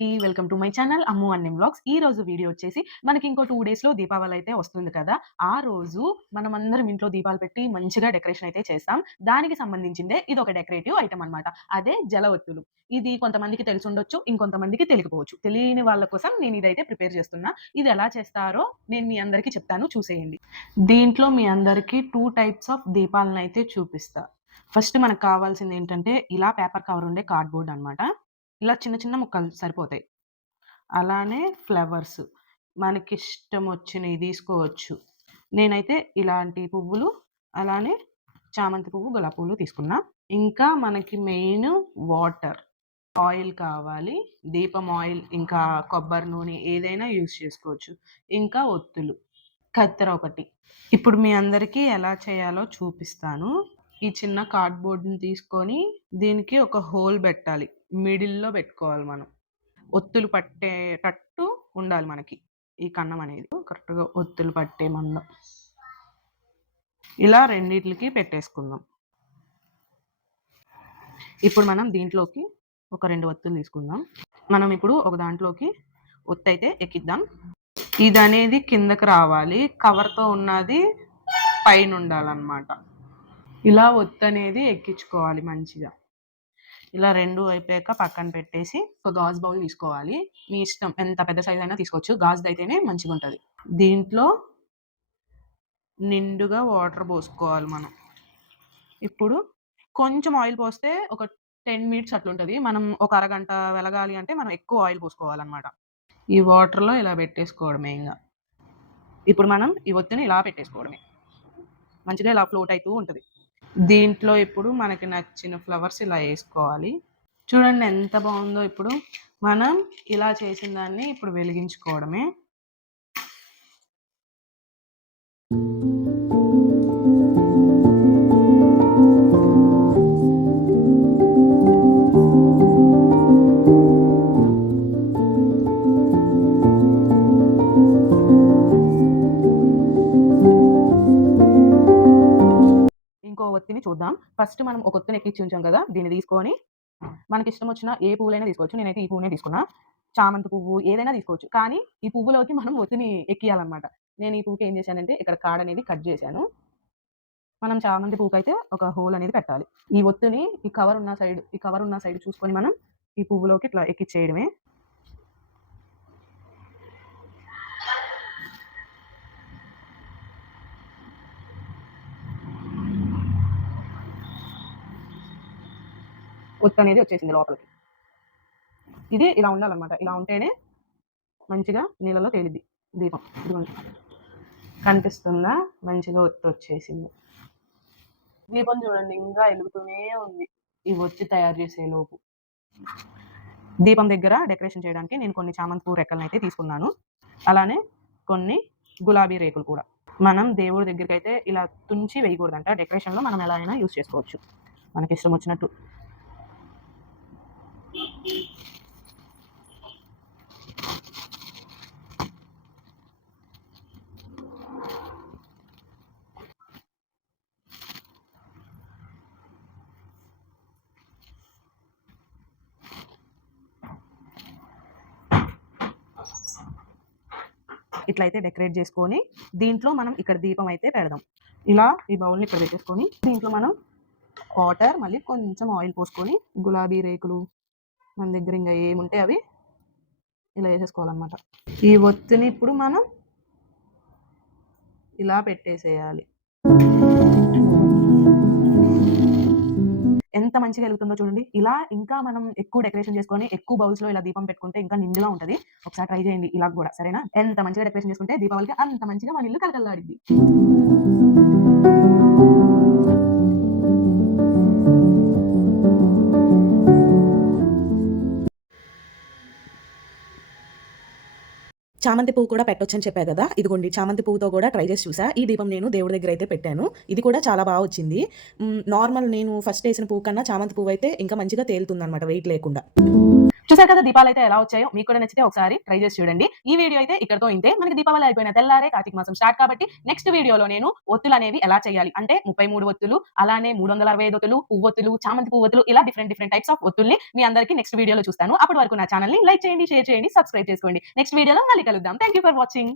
అందరికీ welcome to my channel Ammu అన్ని blogs ఈ రోజు వీడియో వచ్చేసి మనకి ఇంకో టూ డేస్లో దీపావళి అయితే వస్తుంది కదా. ఆ రోజు మనం అందరం ఇంట్లో దీపాలు పెట్టి మంచిగా డెకరేషన్ అయితే చేస్తాం. దానికి సంబంధించిందే ఇది ఒక డెకరేటివ్ ఐటమ్ అన్నమాట. అదే జలవత్తులు ఇది కొంతమందికి తెలిసి ఉండొచ్చు ఇంకొంతమందికి తెలియకపోవచ్చు. తెలియని వాళ్ళ కోసం నేను ఇదైతే ప్రిపేర్ చేస్తున్నా. ఇది ఎలా చేస్తారో నేను మీ అందరికీ చెప్తాను చూసేయండి. దీంట్లో మీ అందరికీ టూ టైప్స్ ఆఫ్ దీపాలను అయితే చూపిస్తా. ఫస్ట్ మనకు కావాల్సింది ఏంటంటే ఇలా పేపర్ కవర్ ఉండే కార్డ్బోర్డ్ అన్నమాట. ఇలా చిన్న చిన్న ముక్కలు సరిపోతాయి. అలానే ఫ్లవర్స్ మనకి ఇష్టం వచ్చినవి తీసుకోవచ్చు. నేనైతే ఇలాంటి పువ్వులు అలానే చామంతి పువ్వు గులాబీ పువ్వులు తీసుకున్నా. ఇంకా మనకి మెయిన్ వాటర్ ఆయిల్ కావాలి. దీపం ఆయిల్ ఇంకా కొబ్బరి నూనె ఏదైనా యూస్ చేసుకోవచ్చు. ఇంకా ఒత్తులు కత్తెర ఒకటి. ఇప్పుడు మీ అందరికీ ఎలా చేయాలో చూపిస్తాను. ఈ చిన్న కార్డ్బోర్డ్ని తీసుకొని దీనికి ఒక హోల్ పెట్టాలి. మిడిల్లో పెట్టుకోవాలి మనం. ఒత్తులు పట్టేటట్టు ఉండాలి మనకి ఈ కన్నం అనేది. కరెక్ట్గా ఒత్తులు పట్టే మందం. ఇలా రెండిట్లకి పెట్టేసుకుందాం. ఇప్పుడు మనం దీంట్లోకి ఒక రెండు ఒత్తులు తీసుకుందాం. మనం ఇప్పుడు ఒక దాంట్లోకి ఒత్తి అయితే ఎక్కిద్దాం. ఇది అనేది కిందకి రావాలి. కవర్తో ఉన్నది పైన ఉండాలన్నమాట ఇలా ఒత్తి అనేది ఎక్కించుకోవాలి మంచిగా. ఇలా రెండు అయిపోయాక పక్కన పెట్టేసి ఒక గాజు బౌల్ తీసుకోవాలి. మీ ఇష్టం ఎంత పెద్ద సైజ్ అయినా తీసుకోవచ్చు. గాజుది అయితేనే మంచిగా ఉంటుంది. దీంట్లో నిండుగా వాటర్ పోసుకోవాలి మనం. ఇప్పుడు కొంచెం ఆయిల్ పోస్తే ఒక టెన్ మినిట్స్ అట్లుంటుంది. మనం ఒక అరగంట వెలగాలి అంటే మనం ఎక్కువ ఆయిల్ పోసుకోవాలన్నమాట. ఈ వాటర్లో ఇలా పెట్టేసుకోవడమే ఇంకా ఇప్పుడు మనం ఈ ఒత్తిని ఇలా పెట్టేసుకోవడమే. మంచిగా ఇలా ఫ్లోట్ అవుతూ ఉంటుంది. దీంట్లో ఇప్పుడు మనకి నచ్చిన ఫ్లవర్స్ ఇలా వేసుకోవాలి. చూడండి ఎంత బాగుందో ఇప్పుడు. మనం ఇలా చేసిన దాన్ని ఇప్పుడు వెలిగించుకోవడమే. ఇంకో ఒత్తిని చూద్దాం. ఫస్ట్ మనం ఒక ఒత్తిని నెక్కిచ్చి ఉంచాం కదా దీన్ని తీసుకొని మనకి ఇష్టం వచ్చిన ఏ పువ్వులైనా తీసుకోవచ్చు. నేనైతే ఈ పువ్వునే తీసుకున్నా. చామంతి పువ్వు ఏదైనా తీసుకోవచ్చు. కానీ ఈ పువ్వులోకి మనం ఒత్తిని ఎక్కియాలన్నమాట. నేను ఈ పువ్వుకి ఏం చేశానంటే ఇక్కడ కాడ అనేది కట్ చేశాను. మనం చామంతి పువ్వుకి అయితే ఒక హోల్ అనేది పెట్టాలి ఈ ఒత్తిని ఈ కవర్ ఉన్న సైడ్ ఈ కవర్ ఉన్న సైడ్ చూసుకొని మనం ఈ పువ్వులోకి ఇట్లా ఎక్కిచ్చేయడమే. ఒత్తి అనేది వచ్చేసింది లోపలికి. ఇది ఇలా ఉండాలన్నమాట. ఇలా ఉంటేనే మంచిగా నీళ్ళలో తేలిద్ది దీపం. కనిపిస్తుందా? మంచిగా ఒత్తు వచ్చేసింది దీపం చూడండి ఇంకా వెలుగుతూనే ఉంది. ఇవి వచ్చి తయారు చేసే లోపు. దీపం దగ్గర డెకరేషన్ చేయడానికి నేను కొన్ని చామంతి పువ్వు రెక్కలను అయితే తీసుకున్నాను. అలానే కొన్ని గులాబీ రేకులు కూడా. మనం దేవుడి దగ్గరికి అయితే ఇలా తుంచి వేయకూడదంట. డెకరేషన్లో మనం ఎలా అయినా యూస్ చేసుకోవచ్చు. మనకి ఇష్టం వచ్చినట్టు. ఇట్లా అయితే డెకరేట్ చేసుకొని దీంట్లో మనం ఇక్కడ దీపం అయితే పెడదాం. ఇలా ఈ బౌల్ని ఇక్కడ పెట్టేసుకొని దీంట్లో మనం వాటర్ మళ్ళీ కొంచెం ఆయిల్ పోసుకొని గులాబీ రేకులు మన దగ్గర ఇంకా ఏముంటే అవి ఇలా వేసేసుకోవాలన్నమాట ఈ ఒత్తిని ఇప్పుడు మనం ఇలా పెట్టేసేయాలి. ఎంత మంచిగా వెలుగుతుందో చూడండి. ఇలా ఇంకా మనం ఎక్కువ డెకరేషన్ చేసుకొని ఎక్కువ బౌల్స్లో ఇలా దీపం పెట్టుకుంటే ఇంకా నిండుగా ఉంటది. ఒకసారి ట్రై చేయండి ఇలా కూడా సరేనా? ఎంత మంచిగా డెకరేషన్ చేసుకుంటే దీపావళికి అంత మంచిగా మన ఇల్లు కలకల్లాడింది చామంతి పువ్వు కూడా పెట్టొచ్చని చెప్పా కదా? ఇదిగోండి చామంతి పువ్వుతో కూడా ట్రై చేసి చూసా. ఈ దీపం నేను దేవుడి దగ్గర అయితే పెట్టాను. ఇది కూడా చాలా బాగా వచ్చింది. నార్మల్ నేను ఫస్ట్ వేసిన పువ్వు కన్నా చామంతి పువ్వు అయితే ఇంకా మంచిగా తేలుతుంది అనమాట వెయిట్ లేకుండా. చూసారు కదా దీపాలు అయితే ఎలా వచ్చాయో? మీకు కూడా నచ్చితే ఒకసారి ట్రై చేసి చూడండి. ఈ వీడియో అయితే ఇక్కడతో ఇంతే. మనకి దీపావళి అయిపోయిన తెల్లారే కార్తీక మాసం స్టార్ట్ కాబట్టి నెక్స్ట్ వీడియోలో నేను ఒత్తులు అనేవి ఎలా చేయాలి? అంటే ముప్పై మూడు ఒత్తులు అలానే మూడు వందల అరవై ఐదు ఒత్తులు పువ్వొత్తులు చామంతి పువ్వొత్తులు ఇలా డిఫరెంట్ డిఫరెంట్ టైప్స్ ఆఫ్ ఒత్తుల్ని మీ అందరికీ నెక్స్ట్ వీడియోలో చూస్తాను. అప్పటి వరకు నా ఛానల్ని లైక్ చేయండి షేర్ చేయండి సబ్స్క్రైబ్ చేసుకోండి. నెక్స్ట్ వీడియోలో మళ్ళీ కలుద్దాం. Thank you for watching